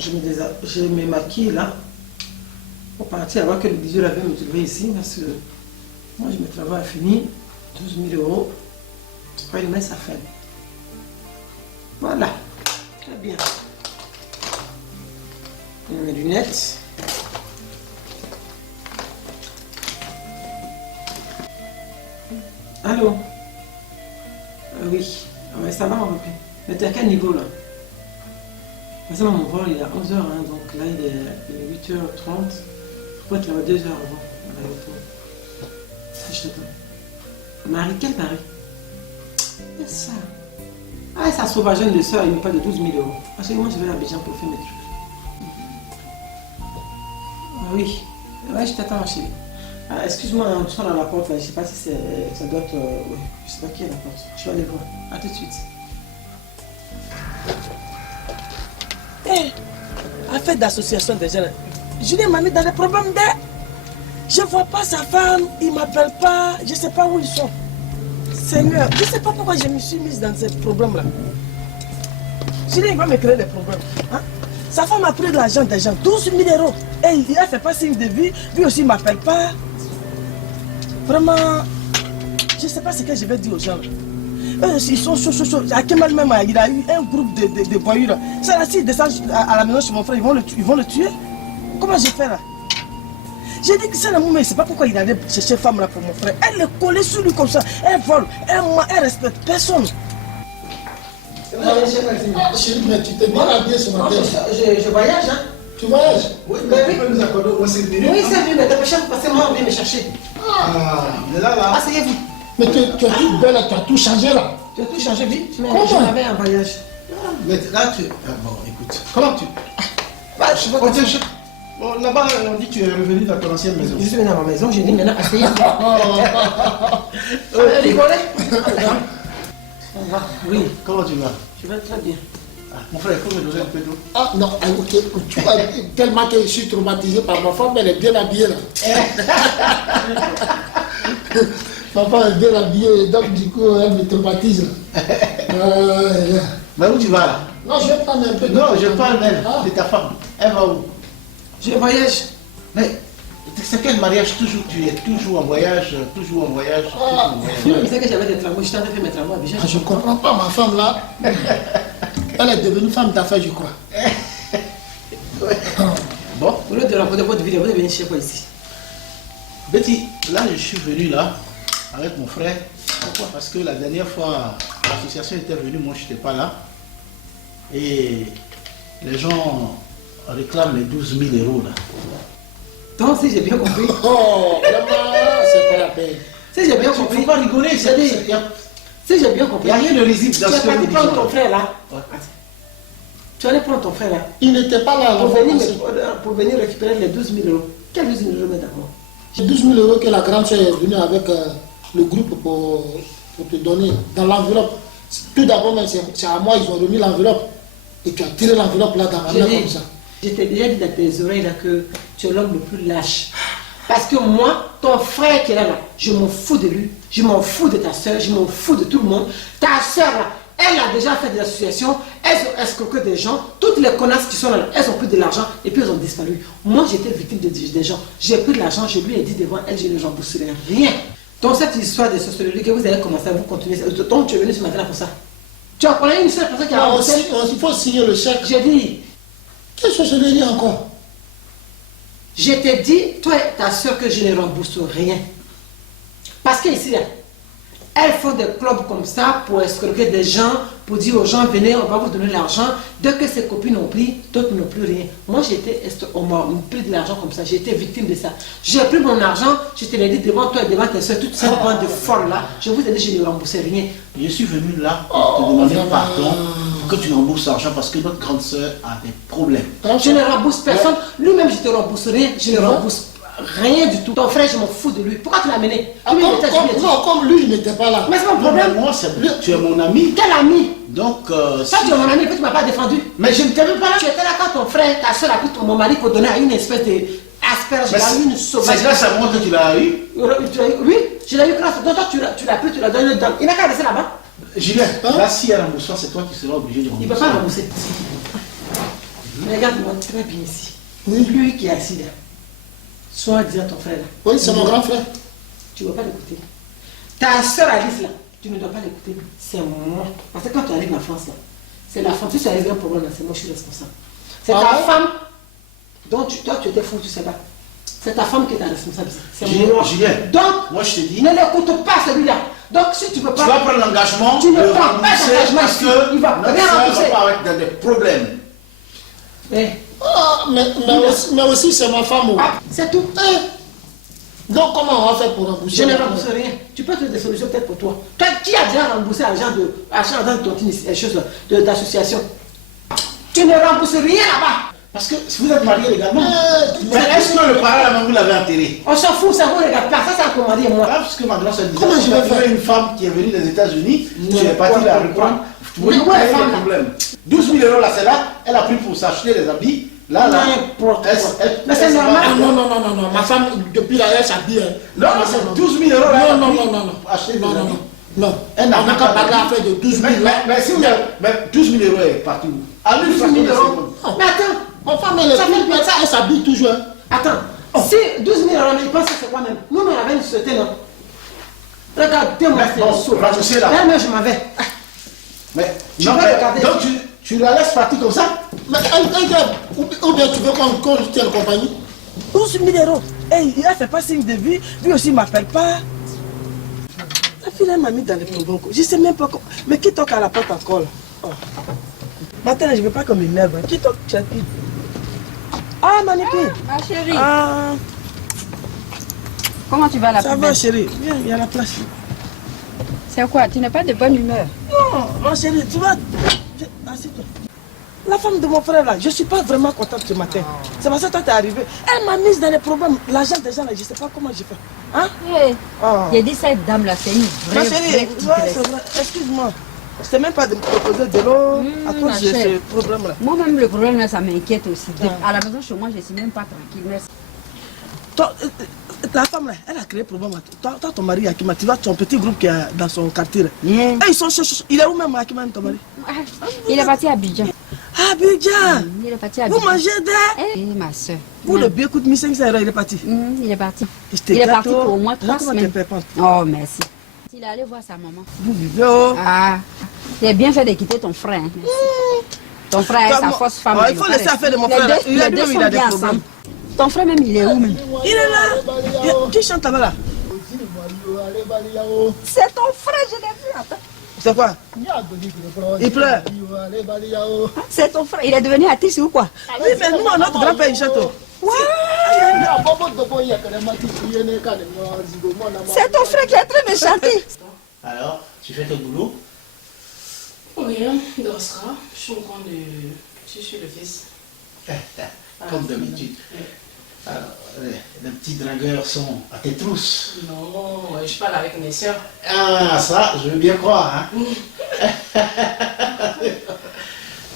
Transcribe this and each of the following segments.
je me maquille là. Pour partir avant que le 18 avait me trouver ici. Parce que moi, je me travaille fini. 12 000 euros. Après, demain, ça fait. Voilà. Très bien. Mes lunettes. Allô? Oui. Ouais, ça va, mon repli. Mais t'es à quel niveau là? C'est mon vol, il est à 11h, hein, donc là il est 8h30. Faut être là 2h avant à l'aéroport. Je t'attends. Marie, quel mari? C'est ça. Ah, sa sauvagène de soeur, il me parle de 12 000 euros. Parce que moi je vais à Abidjan pour faire mes trucs. Ah oui. Ouais, je t'attends, ma chérie. Ah, excuse-moi, on sort dans la porte là. Je sais pas si ça doit être. Ouais, je sais pas qui est à la porte. Je vais aller voir. A tout de suite. Hey, affaire d'association des jeunes. Julien m'a mis dans les problèmes d'air. Je ne vois pas sa femme, il ne m'appelle pas, je ne sais pas où ils sont. Seigneur, je ne sais pas pourquoi je me suis mise dans ces problèmes-là. Julien, il va me créer des problèmes. Hein? Sa femme a pris de l'argent des gens, 12 000 euros. Et il ne fait pas signe de vie, lui aussi il ne m'appelle pas. Vraiment, je ne sais pas ce que je vais dire aux gens. Eux, ils sont chauds. À Kemal même, il a eu un groupe de voyous là. Ça là, s'ils descendent à la maison chez mon frère, ils vont le tuer. Comment je fais là? J'ai dit que c'est la moment, c'est pas pourquoi il allait chercher femme là pour mon frère. Elle est collée sur lui comme ça. Elle vole, elle respecte personne. Chérie, mais tu t'es bien habillé ce matin. Je voyage, hein? Tu voyages? Oui, mais tu peux nous accorder au moins 5 minutes? Oui, 5 minutes, mais dépêchez parce que moi, on vient me chercher. Ah, mais là. Asseyez-vous. Mais tu es toute belle, tu as tout changé là. Tu as tout changé vite? Comment? Je m'avais un voyage. Mais là, tu. Bon, écoute. Comment tu. Je sais pas. Bon, là-bas, on dit que tu es revenu dans ton ancienne maison. Je suis venu dans ma maison, j'ai dit maintenant, asseyez-vous. Rigolez? Ça va? Oui. Comment tu vas? Je vais très bien. Mon frère, il faut me donner un peu d'eau. Ah non, ok, tu vois, tellement que je suis traumatisé par ma femme, elle est bien habillée là. Ma femme est bien habillée, donc du coup, elle me traumatise là. Mais où tu vas là? Non, je vais prendre un peu d'eau. Non, je parle d'elle, de ta femme. Elle va où? Je voyage. Mais c'est quel mariage? Toujours, tu es toujours en voyage, toujours en voyage. Tu sais que j'avais des travaux, je t'avais fait mes travaux à Abidjan. Je ne comprends pas, ma femme là. Elle est devenue femme d'affaires, je crois. Bon. Au lieu de rencontrer votre vidéo, vous devez venir chez moi ici. Betty, là je suis venu là avec mon frère. Pourquoi? Parce que la dernière fois, l'association était venue, moi je n'étais pas là. Et les gens réclament les 12 000 euros là. Donc si j'ai bien compris. Oh, vraiment, c'est pas la peine. Si j'ai bien Il ne compris. faut pas rigoler, Si j'ai bien compris. il n'y a rien de risible dans Tu ce es que parti vous prendre dites. ton frère là. Ouais. Tu allais prendre ton frère là. Il n'était pas là. Pour venir récupérer les 12 000 euros. Quels 12 000 euros d'accord? C'est 12 000 euros que la grande soeur est venue avec le groupe pour te donner dans l'enveloppe. Tout d'abord, c'est à moi, ils ont remis l'enveloppe. Et tu as tiré l'enveloppe là dans ma main comme ça. Je t'ai déjà dit dans tes oreilles là que tu es l'homme le plus lâche. Parce que moi, ton frère qui est là, je m'en fous de lui, je m'en fous de ta soeur, je m'en fous de tout le monde. Ta soeur là, elle a déjà fait des associations, elles ont escroqué des gens, toutes les connasses qui sont là, elles ont pris de l'argent et puis elles ont disparu. Moi j'étais victime des gens, j'ai pris de l'argent, je lui ai dit devant elle, je ne rembourserai rien. Donc cette histoire de sociologie que vous avez commencé à vous continuer, donc tu es venu ce matin là pour ça. Tu as parlé une seule personne qui a remboursé. Il faut signer le chèque. J'ai dit. Qu'est-ce que je lui dis encore? Je t'ai dit, toi et ta soeur, que je ne rembourse rien. Parce qu'ici, elles font des clubs comme ça pour escroquer des gens, pour dire aux gens, venez, on va vous donner l'argent. Dès que ses copines ont pris, d'autres n'ont plus rien. Moi, on m'a pris de l'argent comme ça, j'ai été victime de ça. J'ai pris mon argent, je te l'ai dit devant toi et devant tes soeurs, toutes ces bandes de folles là, je vous ai dit, je ne remboursais rien. Je suis venu là pour te demander pardon que tu rembourses l'argent parce que notre grande soeur a des problèmes. Je ne rembourse personne. Lui-même, je ne te rembourse rien. Je ne rembourse rien du tout. Ton frère, je m'en fous de lui. Pourquoi tu l'as amené? Non, comme lui, il n'était pas là. Mais c'est mon problème. Moi, tu es mon ami. Quel ami? Donc, ça, tu es mon ami, que tu ne m'as pas défendu. Mais je ne t'avais pas là. Tu étais là quand ton frère, ta soeur a pris mon mari pour donner à une espèce de asperge, une sauvage. C'est grâce à moi que tu l'as eu? Oui, je l'ai eu grâce à toi. Toi, tu l'as pris, tu l'as donné dedans. Il n'a qu'à rester là-bas. Julien, là, si elle rembourse, c'est toi qui seras obligé de rembourser. Il ne peut pas rembourser. Mais regarde-moi très bien ici. Oui. Lui qui est assis là, soit disant ton frère là. Oui, c'est mon grand frère. Tu ne dois pas l'écouter. Ta soeur Alice là, tu ne dois pas l'écouter. C'est moi. Parce que quand tu arrives en France là, c'est la femme. Si ça arrive un problème là, c'est moi qui suis responsable. C'est ta femme dont toi tu étais fou, tu sais pas. C'est ta femme qui est ta responsable. C'est moi. Julien, Donc, moi je te dis, ne l'écoute pas celui-là. Donc si tu veux pas. tu vas prendre l'engagement Tu ne de prends pas rembourser d'engagement parce ici. que Il va notre rien frère rembourser. va pas avec dans des problèmes. Eh, Ah, mais aussi c'est ma femme. ah, c'est tout. Donc comment on va faire pour rembourser? Je ne rembourse rien. Tu peux trouver des solutions peut-être pour toi. Toi qui as déjà remboursé l'argent de ton choses d'association. Tu ne rembourses rien là-bas. Parce que si vous êtes marié légalement, mais est-ce que le parent là-bas vous l'avez enterré? On s'en fout, ça ne vous regarde pas. Ça, c'est un commandé, moi. Ah, parce que ma grand-sœur disait, Comment je vais trouver faire? une femme qui est venue des États-Unis, tu es parti la reprendre. Tu vois, Mais il y ouais, a des femme, là. problèmes. 12 000 euros là, c'est là, elle a pris pour s'acheter des habits. Là, N'importe quoi. Mais c'est elle- normal. Ah, non, ma femme, depuis là, elle s'habille. Non, c'est 12 000 euros là. Non, elle a non, pris non, non. pour acheter des Non, non, habits. non. Non. Elle n'a On n'a qu'à parler à faire de 12 000 Mais si vous avez. Mais 12 000 euros est parti où? À 12 000 euros. Mais attends, Ma femme, elle est Ça fait pas ça. elle s'habille toujours. attends. Si 12 000 euros, mais il pense que c'est quoi même? Nous, on avait une société, non? Regardez-moi, Mais c'est bon, le saut. raccourcir là. Là, je m'en vais. Mais Tu non, peux mais regarder. donc tu la laisses partir comme ça? Mais ou bien tu veux qu'on tienne compagnie? 12 000 euros. Et il ne fait pas signe de vie. Lui aussi ne m'appelle pas. La fille, elle m'a mis dans les problèmes. Je ne sais même pas comment. Mais qui toque à la porte encore là? Oh. Maintenant, je ne veux pas qu'on m'énerve. Qui toque? Ah, Manipi. Ah chérie, Ah, comment tu vas la ça plus va, belle? chérie. Viens, il y a la place. C'est quoi? Tu n'es pas de bonne humeur? Non, ma chérie, tu vas. Assieds-toi. La femme de mon frère là, je ne suis pas vraiment contente ce matin. C'est parce que toi t'es arrivé. Elle m'a mise dans les problèmes. L'argent des gens là, je ne sais pas comment je fais. Hein? Hey, Oh. j'ai dit cette dame là, c'est une Ma vraie, chérie, vraie ouais, tigresse. c'est vrai. Excuse-moi. C'était même pas de me proposer de l'eau à ma cause de chère. ce problème là. Moi-même, le problème là, ça m'inquiète aussi. À la maison, chez moi, je ne suis même pas tranquille. Merci. Ta femme là, elle a créé problème. Toi, ton mari Akima, tu vois ton petit groupe qui est dans son quartier là. Bien. Eh, ils sont chauds. Il est où même Akima, ton mari? Ah, il est parti à Abidjan. Abidjan. Il est parti à Vous Abidjan. mangez des. Eh, ma soeur. Pour le bien coûte 1500 euros, il est parti. Il est parti. J'étais Il est parti gâteau. pour au moins 3 Comment t'es semaines. pépante? Oh, merci. Il est allé voir sa maman. Vous vivez oh. Ah, tu as bien fait de quitter ton frère. Hein. Merci. Ton frère est sa Comment? fausse femme. Oh, il faut laisser affaire de mon frère, là. Il Les a deux dit, sont il a des bien problèmes. ensemble. Ton frère même, il est où même? Il est là. Qui chante là-bas là? C'est ton frère, je l'ai vu. Attends. C'est quoi? Il pleure. C'est ton frère. Il est devenu artiste ou quoi? Oui, mais nous, notre grand-père, il chante. C'est ton frère qui est en train de chanter. Alors, tu fais ton boulot? Rien, Dorsra. Je suis en train de chercher le fils. Comme d'habitude. Alors, les petits dragueurs sont à tes trousses. Non, je parle avec mes soeurs. Ah, ça, je veux bien croire. Hein?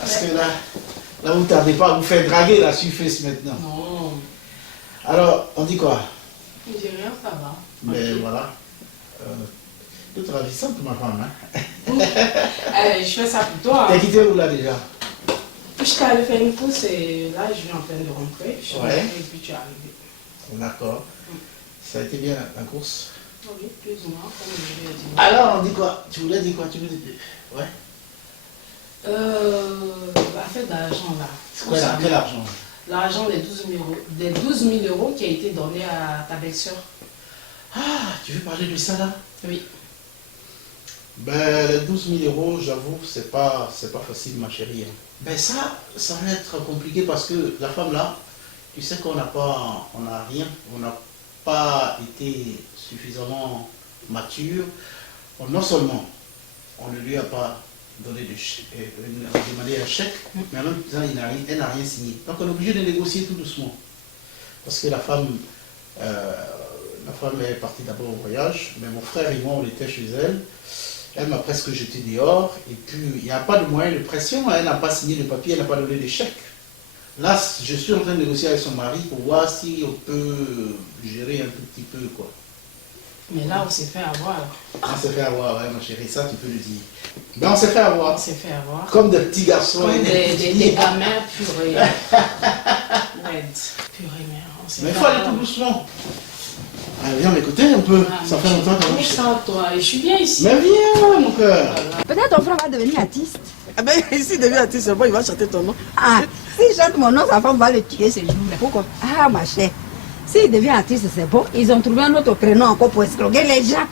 Parce que là, vous ne tardez pas à vous faire draguer là sur Face maintenant. Non, Alors, on dit quoi? j'ai rien, ça va. Mais voilà. Toute ravissante, ma femme. Hein? Je fais ça pour toi. T'as quitté où là déjà? Je t'ai allé faire une course et là, je viens en train de rentrer. Je suis Ouais. rentrée et puis tu es arrivé. D'accord. Ça a été bien la course? Oui, plus ou moins, comme je l'ai dit. Alors, on dit quoi? Tu voulais dire quoi? Tu voulais dire... Ouais. Affaire d'argent là. C'est quoi ça? Quel argent? L'argent des 12 000 euros. Des 12 000 euros qui a été donné à ta belle-sœur. Ah, tu veux parler de ça là? Oui. Ben, les 12 000 euros, j'avoue, c'est pas facile, ma chérie. Hein. Ben ça va être compliqué parce que la femme là, tu sais qu'on n'a rien, on n'a pas été suffisamment mature. Non seulement on ne lui a pas donné demandé un chèque, mais en même temps, elle n'a rien signé. Donc on est obligé de négocier tout doucement. Parce que la femme est partie d'abord au voyage, mais mon frère et moi, on était chez elle. Elle m'a presque jeté dehors, et puis il n'y a pas de moyen de pression, elle n'a pas signé de papier, elle n'a pas donné de chèque. Là, je suis en train de négocier avec son mari pour voir si on peut gérer un tout petit peu, quoi. Mais là, on s'est fait avoir. On s'est fait avoir, ouais, ma chérie, ça tu peux le dire. Ben on s'est fait avoir. On s'est fait avoir. Comme des petits garçons. Comme et des gamins purés. Red. Purée, mais on s'est Mais il fait faut aller avoir. tout doucement. Ah, viens m'écouter un peu. Ah, Ça mais fait longtemps je- que je sens toi, et je suis bien ici. Mais viens, mon cœur. Peut-être ton frère va devenir artiste. Ah ben, ici, il devient artiste, c'est bon, il va chanter ton nom. Ah, s'il chante mon nom, sa femme va le tuer ce jour-là. Pourquoi? Ah, ma chère. S'il devient artiste, c'est bon. Ils ont trouvé un autre prénom encore pour escroquer les gens.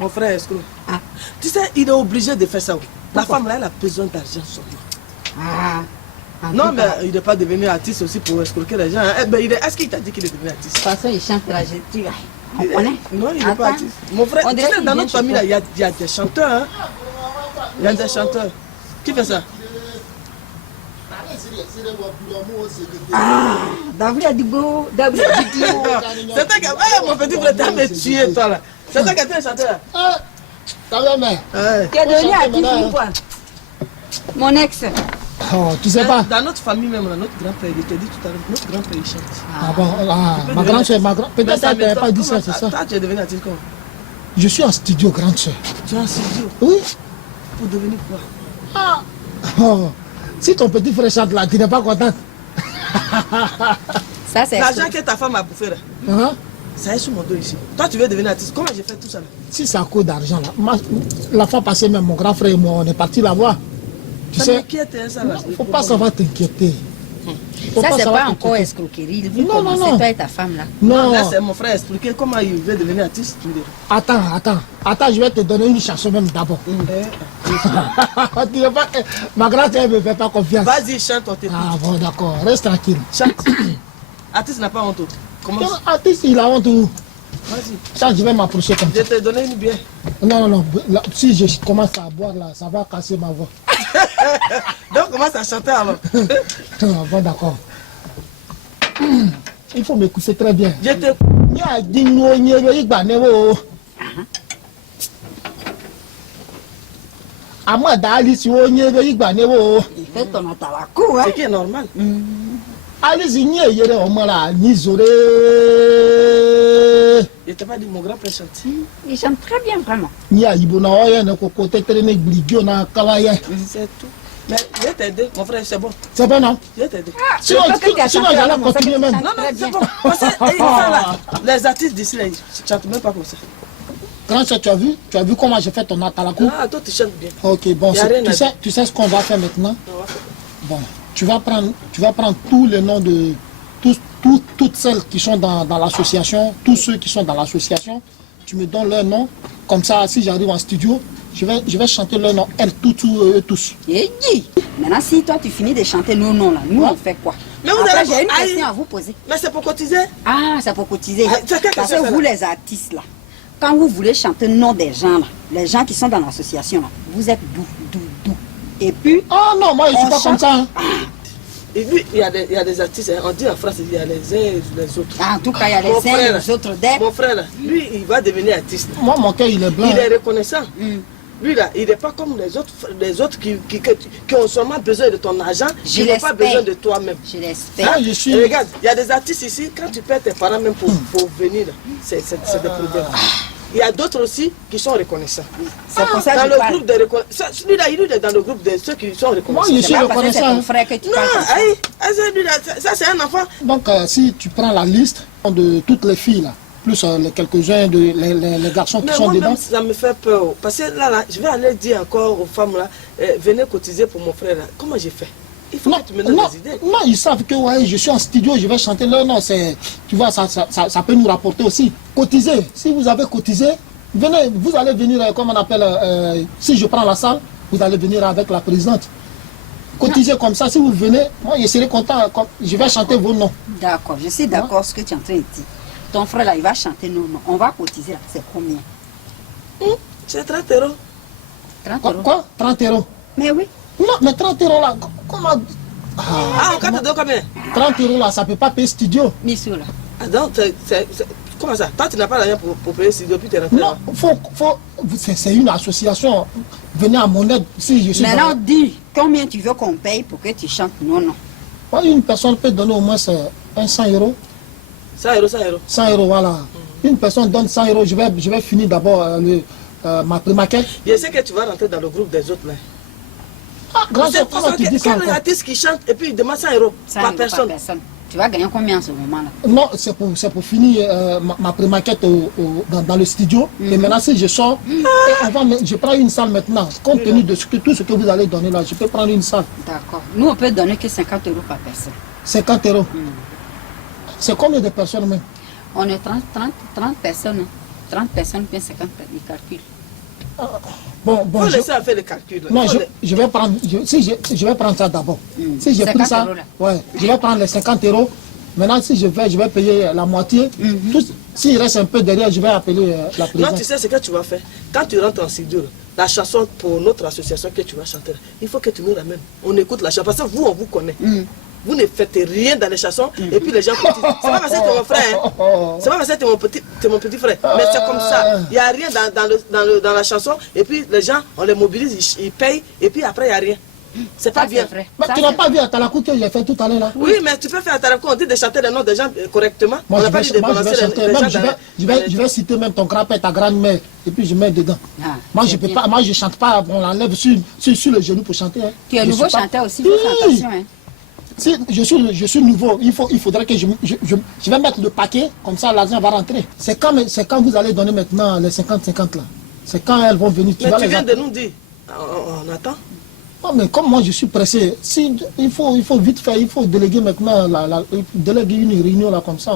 Mon frère est escroc. Ah. Tu sais, il est obligé de faire ça. La Pourquoi? femme là, elle a besoin d'argent seulement. Ah. En Non, tout mais cas, il n'est pas devenu artiste aussi pour escroquer les gens. Hein. Eh ben, est-ce qu'il t'a dit qu'il est devenu artiste? de toute façon, il chante la gesture. On Il est- connaît. Non, il n'est Attends. pas artiste. Mon frère, On tu dirait sais, qu'il dans vient notre chez famille, toi. là, il y a des chanteurs. Hein. Il y a des chanteurs. Qui fait ça? Ah, David Adigo, David Adigo. C'est toi qui as... mon petit frère, t'as me tué, toi, là. C'est toi qui as été un chanteur. Ah, ça va, mais. Ouais. Tu es devenu chanter artiste maintenant, ou quoi? Mon ex. Oh, tu sais pas. Dans notre famille même, là, notre grand-père, il te dit tout à l'heure, notre grand-père, il chante. Ah bon, ma grande soeur, peut-être Mais qu'elle n'avait pas dit ça, comment- c'est ça. Toi, tu es devenu artiste comment? Je suis en studio, grande soeur. Tu es en studio Oui. pour devenir quoi? Ah. Oh. Si ton petit frère chante là, tu n'es pas contente. Ça, c'est L'argent que ta femme a bouffé là, Hein? ça est sur mon dos ici. Toi, tu veux devenir artiste. Comment j'ai fait tout ça là? Si c'est à cause d'argent là. La fois passée, même mon grand frère et moi, on est partis la voir. Tu Ça sais, m'inquiète, ça là. faut pas savoir t'inquiéter. Faut Ça, c'est savoir pas encore t'inquiéter. escroquerie. Vous Non, non, commencez, non. toi et ta femme là. Non, là, Non, c'est mon frère expliquer comment il veut devenir artiste. Tu me dis. attends, je vais te donner une chanson même d'abord. Tu veux pas que ma grand-mère ne me fait pas confiance. Vas-y, chante ton titre. Ah bon, d'accord, reste tranquille. Chante. Artiste n'a pas honte. Commence. Quel artiste il a honte où? Vas-y. Ça, je vais m'approcher comme Je ça. t'ai donné une bière. Non, là, si je commence à boire là, ça va casser ma voix. Donc, commence à chanter alors. Ah, bon, d'accord. Il faut m'écouter très bien. Je te. Nya dingo nyebe igbanewo. Ama dali si o nyebe igbanewo. Il fait ton atalakou, hein. Ce qui est normal. Ali si nye yere omala ni zore. Je t'ai pas dit mon grand-père chante. Il chante très bien, vraiment. Nya ibona oye na koko tetere ne gligio na kawaye. C'est tout. Mais je vais t'aider, mon frère, c'est bon. C'est bon non? Je vais t'aider. Sinon, toi que tu as sinon chanté, j'allais alors, mon frère, continuer tu même. chantes. Non, Très c'est bien. bon. Parce que ça, là, les artistes d'ici, là, ils ne chantent même pas comme ça. Grand soeur, tu as vu comment j'ai fait ton atalakou? Ah, toi, tu chantes bien. Ok, bon, Y a rien à tu sais ce qu'on va faire maintenant? On va faire. Bon, tu vas prendre tous les noms de toutes celles qui sont dans l'association, tous ceux qui sont dans l'association, tu me donnes leur nom, comme ça, si j'arrive en studio, je vais chanter leur nom, elles, tous. Et dis, maintenant, si toi tu finis de chanter nos noms là, nous on fait quoi? Mais vous Après, allez- j'ai une Aïe. question à vous poser. Mais c'est pour cotiser. Ah, ça peut cotiser. Ah, c'est quelle Parce question, que ça, vous, là? les artistes là, quand vous voulez chanter le nom des gens là, les gens qui sont dans l'association là, vous êtes doux. Et puis, Ah non, moi je suis On pas comme chante. ça. Hein. Et lui, il y a des artistes, hein, on dit en France, il y a les uns et les autres. en tout cas, il y a Mon les uns frère, et les autres des. Mon frère, là, lui, il va devenir artiste. Moi, mon cœur, il est blanc. Il est reconnaissant. Hmm. Lui, là, il n'est pas comme les autres qui ont seulement besoin de ton argent, Je qui n'ont pas l'espère. besoin de toi-même. Je l'espère. Ah, je suis... Et regarde, il y a des artistes ici, quand tu perds tes parents même pour venir, là, c'est des problèmes. Il y a d'autres aussi qui sont reconnaissants. C'est pour ça Dans que le je parle. groupe des reconnaissants. Celui-là, il est dans le groupe de ceux qui sont reconnaissants. Moi, je C'est suis pas parce que c'est reconnaissant. ton frère que tu Non, parles comme ça. celui-là, ça c'est un enfant. Donc, si tu prends la liste de toutes les filles, là, plus les quelques-uns, les garçons qui Mais sont dedans, moi-même, ça me fait peur. Parce que là, je vais aller dire encore aux femmes, là, venez cotiser pour mon frère. Là. Comment j'ai fait? Il faut non, que tu me donnes non, des idées. non, ils savent que ouais, je suis en studio, je vais chanter leur nom. Tu vois, ça peut nous rapporter aussi. Cotiser, si vous avez cotisé, venez, vous allez venir, comme on appelle, si je prends la salle, vous allez venir avec la présidente. Cotiser comme ça, si vous venez, moi je serai content, je vais chanter vos noms. D'accord, je suis d'accord ce que tu es en train de dire. Ton frère là, il va chanter nos noms. On va cotiser là. C'est combien? C'est 30 €. 30 Quoi, euros. quoi 30 €? Mais oui. Non, mais 30 € là, comment... Ah, on te donne combien? 30 € là, ça ne peut pas payer studio. Missou là. Ah, donc, comment ça? Toi, tu n'as pas l'argent pour payer si depuis tu es rentré. Non, c'est une association. Venez à mon aide. Si je suis Maintenant, dans- dis combien tu veux qu'on paye pour que tu chantes nos noms. Moi, une personne peut donner au moins 100 €. 100 €, 100 €. 100 €, voilà. une personne donne 100 euros, je vais finir d'abord ma pré-maquette. Je sais que tu vas rentrer dans le groupe des autres là. Ah, grand chef, comment tu dis ça quel encore? artiste qui chante et puis il demande 100 euros 100 par euros personne. Tu vas gagner combien en ce moment-là? Non, c'est pour finir ma pré-maquette dans le studio. Et maintenant, si je sors, je prends une salle maintenant. Compte tenu de tout ce que vous allez donner là, je peux prendre une salle. D'accord. Nous, on peut donner que 50 euros par personne. 50 euros. C'est combien de personnes même? On est 30 personnes. 30 personnes, bien 50 les calculs. Bon, Faut laisser à faire le calcul. non, je vais prendre, je vais prendre ça d'abord. Si j'ai pris ça, ouais, je vais prendre les 50 euros. Maintenant, si je vais payer la moitié. S'il reste un peu derrière, je vais appeler la présidente. Non, tu sais ce que tu vas faire. Quand tu rentres en studio, la chanson pour notre association que tu vas chanter, il faut que tu nous ramènes. On écoute la chanson parce que vous, on vous connaît. Vous ne faites rien dans les chansons et puis les gens continuent. C'est pas parce que tu es mon frère. Hein. C'est pas parce que tu es mon petit frère. Mais c'est comme ça. Il n'y a rien dans la chanson et puis les gens, on les mobilise, ils payent et puis après, il n'y a rien. C'est pas bien. Vrai. Mais tu n'as pas vu à Talakou que j'ai fait tout à l'heure là? Oui, mais tu peux faire à Talakou, on dit de chanter les noms des gens correctement. Moi, On n'a pas dit de balancer les gens je vais citer même ton grand-père, ta grand-mère, et puis je mets dedans. Moi, je peux pas, moi, je chante pas, on l'enlève sur le genou pour chanter. Hein. Tu es nouveau chanteur aussi, il faut faire attention. Hein. Si je suis nouveau, il faudrait que je vais mettre le paquet, comme ça l'argent va rentrer. C'est quand vous allez donner maintenant les 50-50 là. C'est quand elles vont venir. Mais tu viens de nous dire, on attend. Non, mais comme moi je suis pressé, il faut vite faire, il faut déléguer maintenant, déléguer une réunion là comme ça,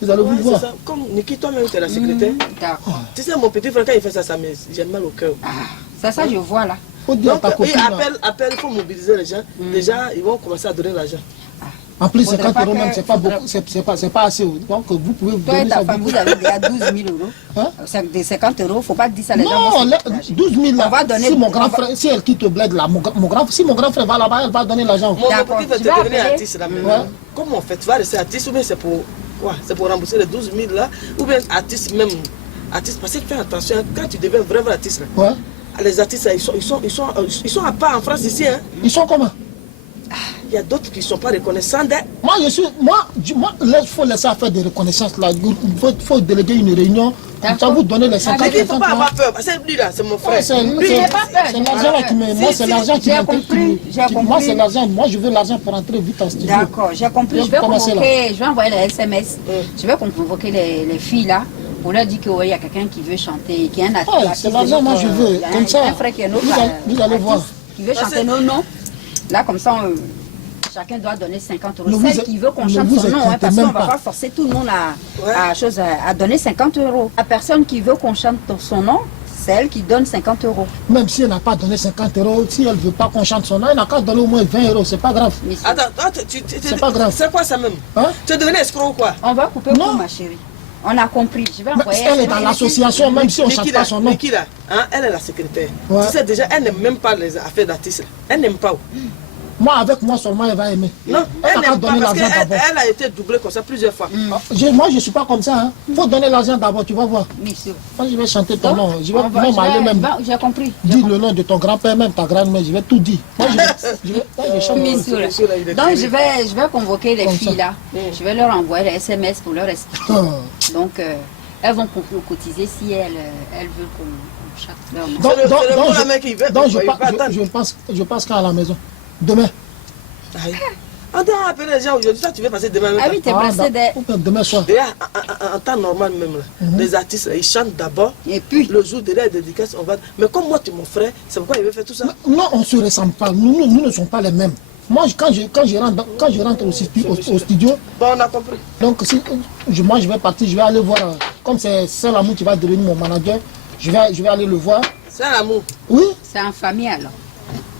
vous allez vous voir. Ça. Comme Niki, toi-même tu es la secrétaire. D'accord. Tu sais, mon petit frère, quand il fait ça, j'ai mal au cœur. C'est ça, je vois là. Faut dire Donc, à ta copine, il faut mobiliser les gens. Déjà, ils vont commencer à donner l'argent. en plus, Faudrait 50 pas euros même, que- c'est pas beaucoup, c'est pas assez. Donc vous pouvez vous Toi et donner ta ça. femme, vous avez déjà 12 000 euros. Hein? Des 50 euros, il ne faut pas dire ça, les gens Non, vont se là, décourager. 12 000 là, On va donner- si mon grand on va- frère, si elle quitte le bled là, si mon grand frère va là-bas, elle va donner l'argent. Mon D'accord, petit frère, tu tu vas es devenu appeler? artiste là maintenant. Ouais. Comment on fait? Tu vas rester artiste ou bien c'est pour quoi? C'est pour rembourser les 12 000 là? Ou bien artiste même? Artiste, parce que fais attention, quand tu deviens vraiment artiste là, Ouais. les artistes là, ils sont à part en France ici. Hein. Ils sont comment? Il y a d'autres qui ne sont pas reconnaissants. Moi, il faut laisser faire des reconnaissances là. Il faut déléguer une réunion. Comme ça, vous donnez les 50 Il ne faut pas là. avoir peur, parce que lui là, c'est mon frère. C'est Lui, j'ai pas peur, j'ai pas l'argent là peur. qui me. Moi, c'est l'argent qui j'ai m'intéresse. compris, j'ai Moi, compris. c'est l'argent. Moi, je veux l'argent pour entrer vite en studio. D'accord, j'ai compris. Donc, Je vais commencez là. convoquer, je vais envoyer les SMS. Je vais convoquer les filles là pour leur dire qu'il y a quelqu'un qui veut chanter, qui est un artiste. Ouais, c'est l'argent, moi, je veux. Il y a Comme ça, un frère qui est notre vous allez artiste voir. qui veut Parce chanter que- nos noms. Là, comme ça, chacun doit donner 50 euros. Ne vous Celle qui veut qu'on ne chante vous son nom, hein, inquiétez parce qu'on même ne va pas. pas forcer tout le monde Ouais. à donner 50 euros. La personne qui veut qu'on chante son nom, c'est elle qui donne 50 euros. Même si elle n'a pas donné 50 euros, si elle ne veut pas qu'on chante son nom, elle n'a qu'à donner au moins 20 euros. C'est pas grave. Monsieur. Attends, C'est pas grave. c'est quoi ça même? Hein? Tu es devenu escroc ou quoi? On va couper Non. pour ma chérie. On a compris. Je vais Mais envoyer. elle est dans l'association, même si on ne chante Niki pas là, son nom. Niki là, hein, elle est la secrétaire. Ouais. Tu sais déjà, elle n'aime même pas les affaires d'artistes. Là. Elle n'aime pas. Moi, avec moi seulement, elle va aimer. Non, elle n'a qu'à n'aime pas donner parce l'argent d'abord. qu'elle a été doublée comme ça plusieurs fois. Moi, je ne suis pas comme ça. Il faut donner l'argent d'abord, tu vas voir. Monsieur. Moi, je vais chanter ton Donc, nom. Je vais on va- même aller même J'ai compris. dire le nom de ton grand-père, même ta grand-mère. Je vais tout dire. Moi, je chante. Monsieur, là. Monsieur, là, il est Donc terrible. je vais convoquer les Comme filles ça. là. Je vais leur envoyer les SMS pour leur expliquer. Ah. Donc elles vont cotiser si elles veulent qu'on chante leur nom. C'est le bon la main qui veut, donc il va attendre. je passe quand à la maison. Demain. Aïe. Attends, appelle les gens aujourd'hui, ça tu veux passer demain même Ah oui, t'es pressé de... Demain soir. Déjà, en temps normal même, là, les artistes, là, ils chantent d'abord. Et puis, Le jour de la dédicace, on va... Mais comme moi, tu es mon frère, c'est pourquoi il veut faire tout ça. Non, on ne se ressemble pas. Nous ne sommes pas les mêmes. Moi, quand je rentre au studio, Bon, on a compris. donc moi je vais partir, je vais aller voir, comme c'est Salamou qui va devenir mon manager, je vais aller le voir. C'est un amour. Oui, c'est en famille alors.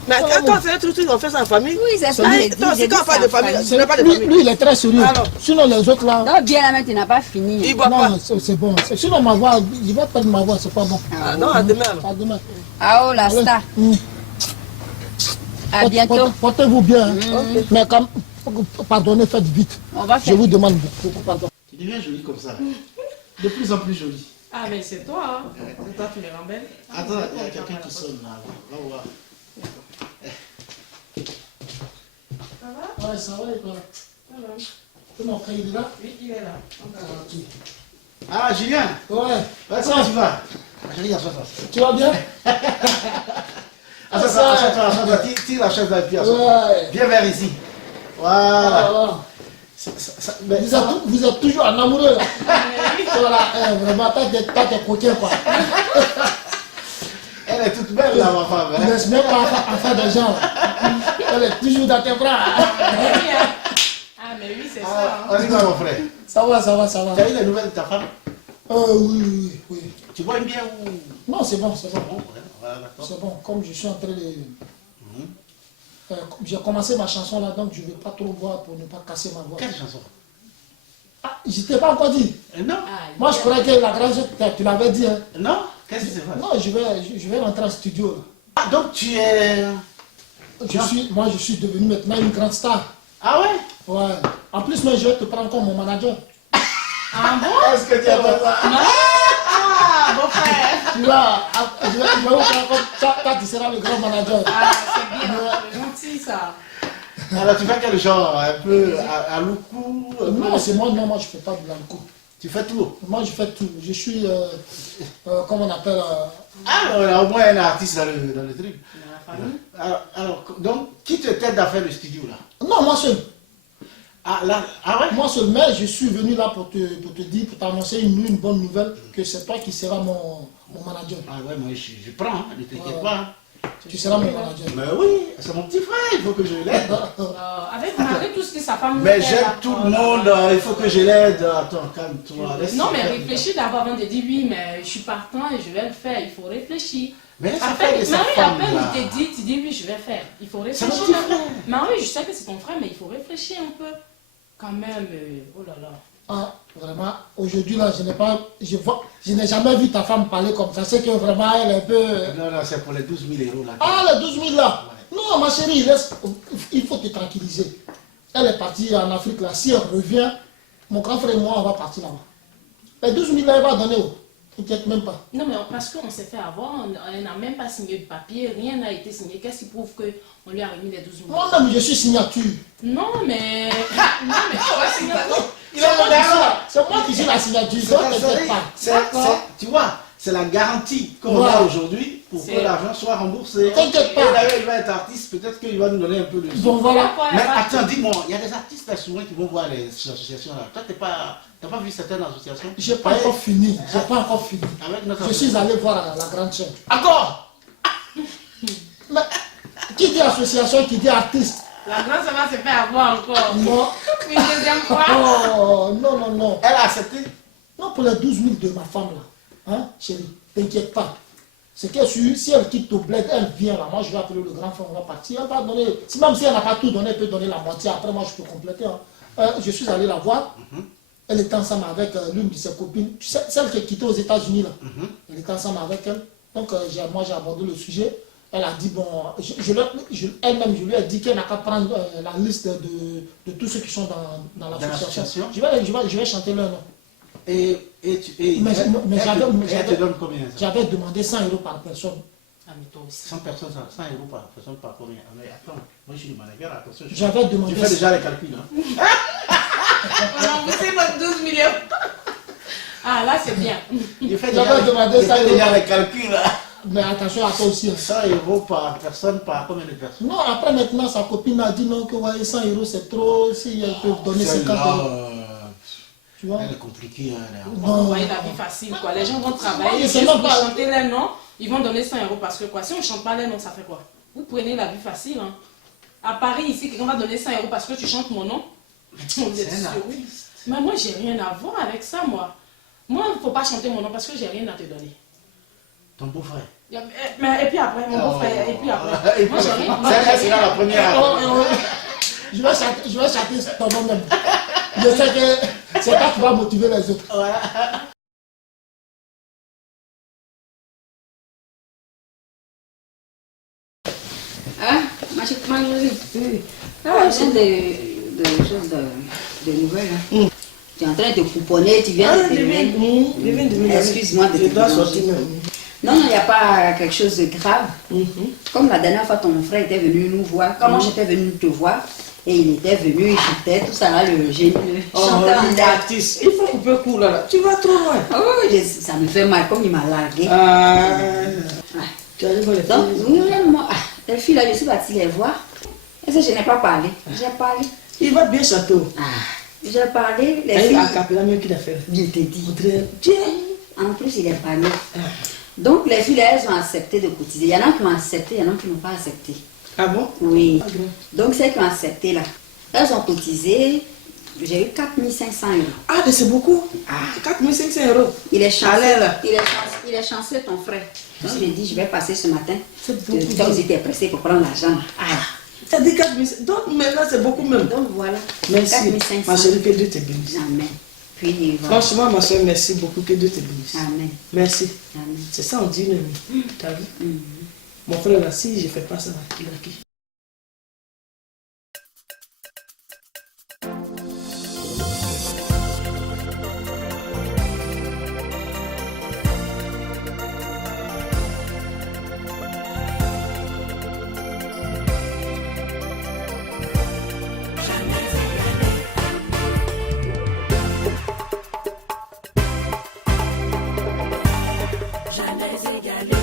Mais quand on fait un truc, on fait ça en famille. Oui, c'est ça. Ah, j'ai dit, toi aussi, j'ai quand on dit, parle c'est de en famille, famille. ce n'est pas de lui, famille. il est très sérieux. Alors. Sinon les autres là, Donc bien la main, tu n'as pas fini. Il boit pas. non, c'est bon. Sinon ma voix, je vais perdre ma voix, c'est pas bon. Ah, non, à demain alors. À demain. Ah oh la star. À bientôt. Portez-vous bien. Hein. Mais comme, pardonnez, faites vite. On va Je faire. vous demande beaucoup pardon. Tu deviens jolie comme ça. De plus en plus jolie. Ah, mais c'est toi, hein. C'est toi, tu les rends belles. Attends, il y a quelqu'un qui sonne là. Va voir. Ouais, ça va et toi? Voilà. C'est mon frère, il est là? Oui, il est là. Ah, ok. Ah, Julien. Ouais. Comment tu vas? Chérie, assois-toi. Tu vas bien? Assois-toi. Tire la chaise là, puis assois-toi. Ouais. Viens vers ici. Voilà. Voilà. Mais Vous êtes toujours en amoureux là. Voilà, vraiment, t'as tes coquins quoi. elle est toute belle là, ma femme. Tu ne laisses même pas en faire des gens. Elle est toujours dans tes bras. Ah, mais oui, c'est ça. On y va, mon frère. Ça va. Tu as eu les nouvelles de ta femme? Oui. Tu bois bien ou? Non, c'est bon. Bon, voilà, d'accord. C'est bon, comme je suis en train de... j'ai commencé ma chanson là, donc je ne vais pas trop boire pour ne pas casser ma voix. Quelle chanson? Ah, je ne t'ai pas encore dit. Non. Moi, je croyais que la grande, tu l'avais dit. Hein. Non? Qu'est-ce qui se passe? Non, je vais rentrer en studio. Là. Ah, donc tu es... Moi, je suis devenu maintenant une grande star. Ah ouais? Ouais. En plus, moi, je vais te prendre comme mon manager. Ah bon? Est-ce que tu as fait ça? Ah, bon frère. Tu vois, je vais vous prendre comme toi, tu seras le grand manager. Ah, c'est bien, c'est gentil ça. Alors tu fais quel genre? Un peu à loukou? Non, c'est moi, non, moi, je ne fais pas de blanco. Tu fais tout? Moi, je fais tout. Je suis, comment on appelle... Ah, on a au moins un artiste dans le truc. Dans la famille. Alors, donc, qui te t'aide à faire le studio là? Non, moi seul. Ah, là, ah ouais? Moi seul, mais je suis venu là pour te dire, pour t'annoncer une bonne nouvelle, que c'est toi qui seras mon manager. Ah ouais, moi je prends, hein, ne t'inquiète pas. Tu seras mon manager. Mais oui, c'est mon petit frère, il faut que je l'aide. Avec tout ce que sa femme nous Mais fait, j'aide là, tout oh le là monde, là. il faut que je l'aide. Attends, calme-toi. laisse Non, mais faire. réfléchis d'abord avant de dire oui, mais je suis partant et je vais le faire. Il faut réfléchir. Mais laisse À faire peine, de sa Marie, à femme peine là. il te dit, tu dis oui, je vais faire. Il faut C'est réfléchir. mon petit frère. Marie, je sais que c'est ton frère, mais il faut réfléchir un peu. Quand même, oh là là. Ah, vraiment, aujourd'hui là, je n'ai jamais vu ta femme parler comme ça. C'est que vraiment, elle est un peu... Non, non, c'est pour les 12 000 euros là. Ah, les 12 000 là. Non, ma chérie, il faut te tranquilliser. Elle est partie en Afrique là. Si elle revient, mon grand frère et moi, on va partir là-bas. Les 12 000 là, elle va donner où? T'inquiète même pas. Non, mais parce qu'on s'est fait avoir, on n'a même pas signé de papier, rien n'a été signé. Qu'est-ce qui prouve qu'on lui a remis les 12 000? Moi-même, je suis signature. Non, mais. Non, mais tu vas signer. C'est moi qui suis la signature. Donc, t'inquiète pas. Tu vois, c'est la garantie qu'on Voilà. a aujourd'hui pour que C'est- l'argent soit remboursé. T'inquiète pas. Et d'ailleurs, il va être artiste, peut-être qu'il va nous donner un peu de Donc voilà. Mais attends, dis-moi, il y a des artistes là souvent qui vont voir les associations là. Toi, t'as pas vu certaines associations? J'ai pas encore fini. J'ai pas encore fini. Avec notre Je suis allé voir la grande chaîne. Encore? Mais qui dit association, qui dit artiste? La grande, ça va se faire avoir encore. Non. Une deuxième fois. Oh, non. Elle a accepté? Non, pour les 12 000 de ma femme là. Hein, chérie, t'inquiète pas. C'est qu'elle suit, si elle quitte au bled, elle vient là. Moi, je vais appeler le grand frère, on va partir. Elle va donner, même si elle n'a pas tout donné, elle peut donner la moitié. Après, moi, je peux compléter. Hein. Je suis allé la voir. Elle était ensemble avec l'une de ses copines. Tu sais, celle qui est quittée aux États-Unis là. Elle était ensemble avec elle. Donc, moi, j'ai abordé le sujet. Elle a dit, bon, elle-même, je lui ai dit qu'elle n'a qu'à prendre la liste de tous ceux qui sont dans l'association. Je vais chanter leur nom. Mais elle te donne combien ça? J'avais demandé 100 € par personne. Ah, mais toi aussi. 100 personnes, 100 euros par personne par combien? Mais attends, moi je suis le manager, attention. J'avais demandé... Tu fais déjà les calculs, hein? On vous savez votre 12 millions. Ah, là, c'est bien. J'avais demandé 100 déjà €. les calculs, là. Mais attention à toi aussi. Hein. 100 euros par personne, par combien de personnes? Non, après maintenant, sa copine a dit non, que ouais, 100 € c'est trop, si elle peut donner 50 €. Tu vois? Elle est compliquée, elle est... Vous voyez la vie facile, quoi. Les gens vont travailler, Oui, juste c'est pour même pas- chanter les noms, ils vont donner 100 € parce que quoi. Si on ne chante pas les noms, ça fait quoi? Vous prenez la vie facile, hein. À Paris, ici, quelqu'un va donner 100 € parce que tu chantes mon nom. Vous êtes sûr, oui. Mais moi, j'ai rien à voir avec ça, moi. Moi, il ne faut pas chanter mon nom parce que j'ai rien à te donner. Ton beau-frère. Mais, et puis après, mon beau-frère, et puis après. Moi, j'ai rien. Elle sera la première. Je vais chanter ton nom même. Je sais que c'est toi qui vas motiver les autres. Hein, ma Josie. Ah, c'est des choses de nouvelles. Hein. Tu es en train de couponner, tu viens de filmer. Excuse-moi de te déranger. Non, il n'y a pas quelque chose de grave. Comme la dernière fois, ton frère était venu nous voir, quand moi j'étais venue te voir, Et il était venu, il chantait, tout ça là, le génie, le Oh, chanteur en il est l'air. artiste. Il faut couper court là. Tu vas trop loin. Oh, ça me fait mal, comme il m'a largué. Ah, Ah. tu arrives à les Donc, filles. oui, moi, les filles là, je suis partie les voir. Et ça, je n'ai pas parlé. J'ai parlé. Il va bien chanter. Ah, j'ai parlé, les Il filles. a capella même qu'il a fait. Il te dit. Audrey, tiens. En plus, il est panique. Donc, les filles, là, elles ont accepté de cotiser. Il y en a qui ont accepté, il y en a qui n'ont pas accepté. Ah bon? Oui. Ah, grand. Donc, celles qui ont accepté, là, elles ont cotisé. J'ai eu 4500 euros. Ah, mais c'est beaucoup. Ah. 4500 euros. Il est chanceux. Allez, là. Il est chanceux, ton frère. Donc, je lui ai dit, je vais passer ce matin. C'est beaucoup. Toi aussi, tu es pressé pour prendre l'argent. Ah. Tu as dit 4500. Donc maintenant, c'est beaucoup même. Donc, voilà. Merci. 4500. Ma chérie, que Dieu te bénisse. Amen. Puis, voilà. Franchement, ma soeur, merci beaucoup. Que Dieu te bénisse. Amen. Merci. Amen. C'est ça, on dit une amie. T'as vu? Mon frère, là, si je ne fais pas ça, il a qui? Jamais égalé.